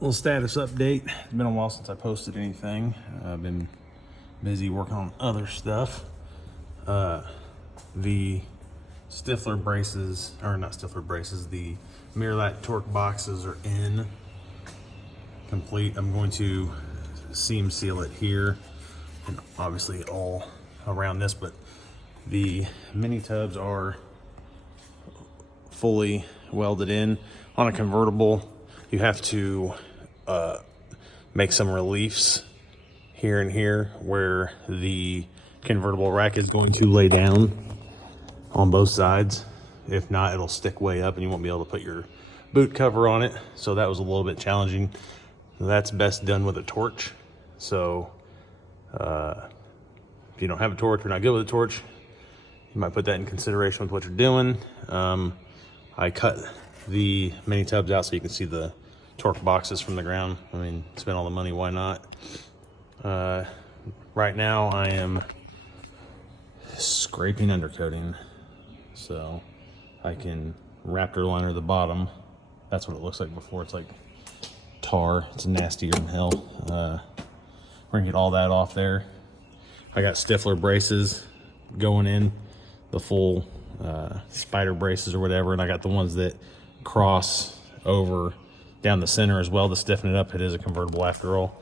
Little status update. It's been a while since I posted anything. I've been busy working on other stuff. The Stifler braces, or not Stifler braces, the Mirrorlat torque boxes are in complete. I'm going to seam seal it here and obviously all around this, but the mini tubs are fully welded in. On a convertible, you have to make some reliefs here and here where the convertible rack is going to lay down on both sides. If not, it'll stick way up and you won't be able to put your boot cover on it. So that was a little bit challenging. That's best done with a torch. So if you don't have a torch, you're not good with a torch, you might put that in consideration with what you're doing. I cut the mini tubs out so you can see the torque boxes from the ground. I mean, spend all the money, why not? Right now I am scraping undercoating so I can Raptor liner the bottom. That's what it looks like before. It's like tar. It's nastier than hell. We're gonna get all that off there. I got Stifler braces going in, the full spider braces or whatever, and I got the ones that cross over down the center as well to stiffen it up. It is a convertible after all.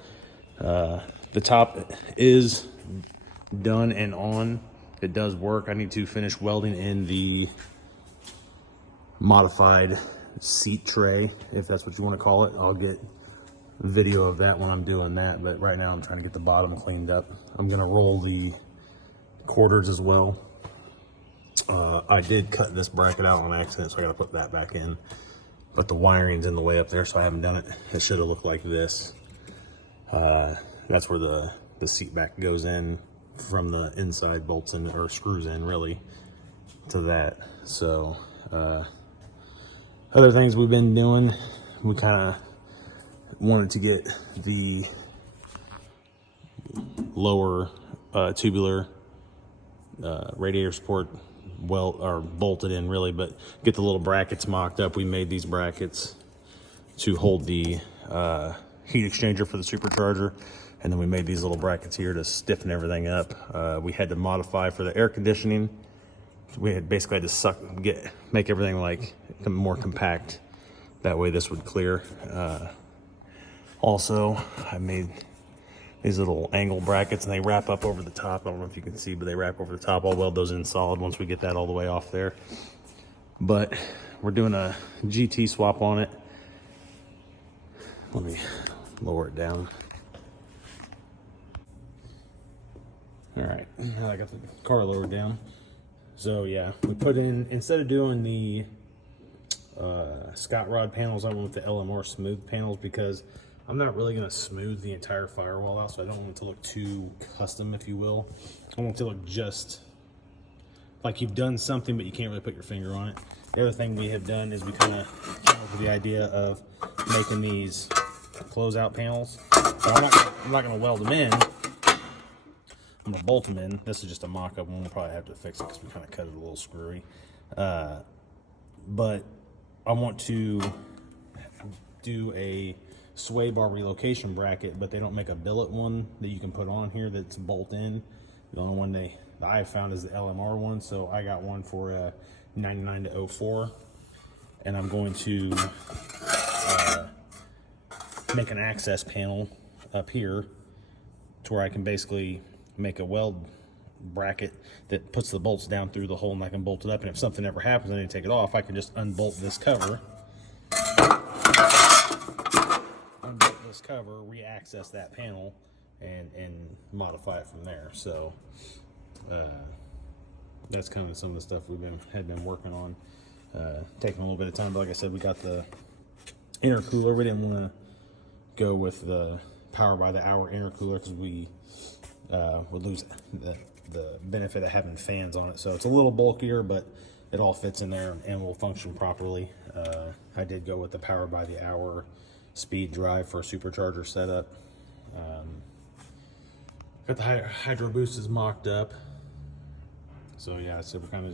The top is done and on. It does work. I need to finish welding in the modified seat tray, if that's what you want to call it. I'll get video of that when I'm doing that, but right now I'm trying to get the bottom cleaned up. I'm gonna roll the quarters as well. I did cut this bracket out on accident, so I gotta put that back in. But the wiring's in the way up there, so I haven't done it. It should have looked like this. That's where the seat back goes in from the inside, bolts in, or screws in really, to that. So, other things we've been doing, we kind of wanted to get the lower tubular radiator support bolted in really, but get the little brackets mocked up. We made these brackets to hold the heat exchanger for the supercharger, and then we made these little brackets here to stiffen everything up. We had to modify for the air conditioning. We had basically had to make everything like more compact. That way this would clear. Also, I made these little angle brackets and they wrap up over the top. I don't know if you can see, but they wrap over the top. I'll weld those in solid once we get that all the way off there. But we're doing a GT swap on it. Let me lower it down. All right, now I got the car lowered down. So yeah, we put in, instead of doing the Scott Rod panels, I went with the LMR smooth panels because I'm not really gonna smooth the entire firewall out, so I don't want it to look too custom, if you will. I want it to look just like you've done something, but you can't really put your finger on it. The other thing we have done is we kind of came up with the idea of making these closeout panels. So I'm not gonna weld them in. I'm gonna bolt them in. This is just a mock-up one. We'll probably have to fix it because we kind of cut it a little screwy. But I want to do a sway bar relocation bracket, but they don't make a billet one that you can put on here that's bolt in. The only one that I found is the LMR one, so I got one for a 99 to 04, and I'm going to make an access panel up here to where I can basically make a weld bracket that puts the bolts down through the hole, and I can bolt it up, and if something ever happens and I need to take it off, I can just unbolt this cover, re-access that panel, and modify it from there. So that's kind of some of the stuff had been working on, taking a little bit of time. But like I said, we got the intercooler. We didn't want to go with the power by the hour intercooler because we would lose the benefit of having fans on it. So it's a little bulkier, but it all fits in there and will function properly. I did go with the power by the hour speed drive for a supercharger setup. Got the hydro boost is mocked up. So yeah, so we're kind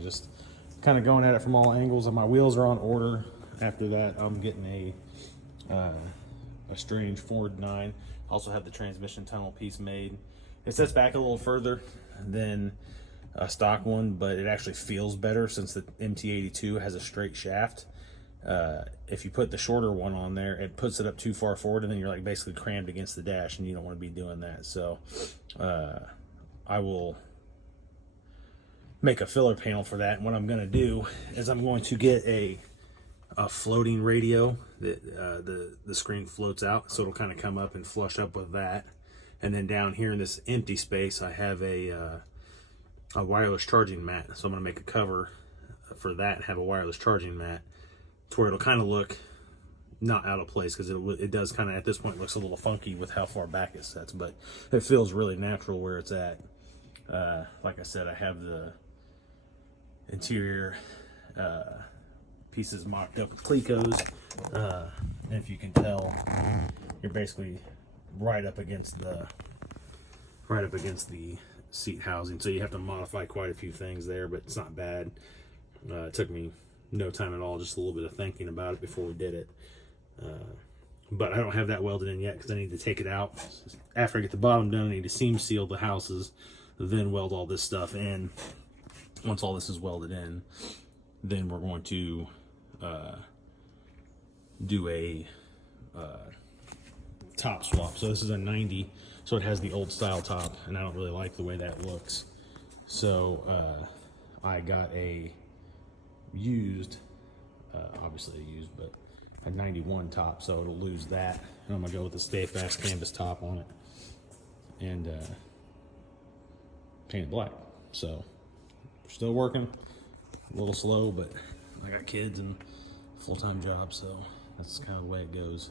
of going at it from all angles, and my wheels are on order. After that, I'm getting a a strange Ford 9. Also have the transmission tunnel piece made. It sets back a little further than a stock one, but it actually feels better since the MT82 has a straight shaft. If you put the shorter one on there, it puts it up too far forward, and then you're like basically crammed against the dash, and you don't want to be doing that. So I will make a filler panel for that. And what I'm going to do is I'm going to get a floating radio that the screen floats out, so it'll kind of come up and flush up with that. And then down here in this empty space, I have a wireless charging mat. So I'm going to make a cover for that and have a wireless charging mat to where it'll kind of look not out of place, because it does kind of, at this point, looks a little funky with how far back it sets, but it feels really natural where it's at. Like I said, I have the interior pieces mocked up with Clecos. And if you can tell, you're basically right up against the seat housing, so you have to modify quite a few things there, but it's not bad. It took me no time at all, just a little bit of thinking about it before we did it. But I don't have that welded in yet because I need to take it out. After I get the bottom done, I need to seam seal the houses, then weld all this stuff in. Once all this is welded in, then we're going to do a top swap. So this is a 90, so it has the old style top, and I don't really like the way that looks. So I got a used, obviously a used, but a 91 top, so it'll lose that. And I'm gonna go with the Stay Fast canvas top on it and paint it black. So we're still working, a little slow, but I got kids and full-time job, so that's kind of the way it goes.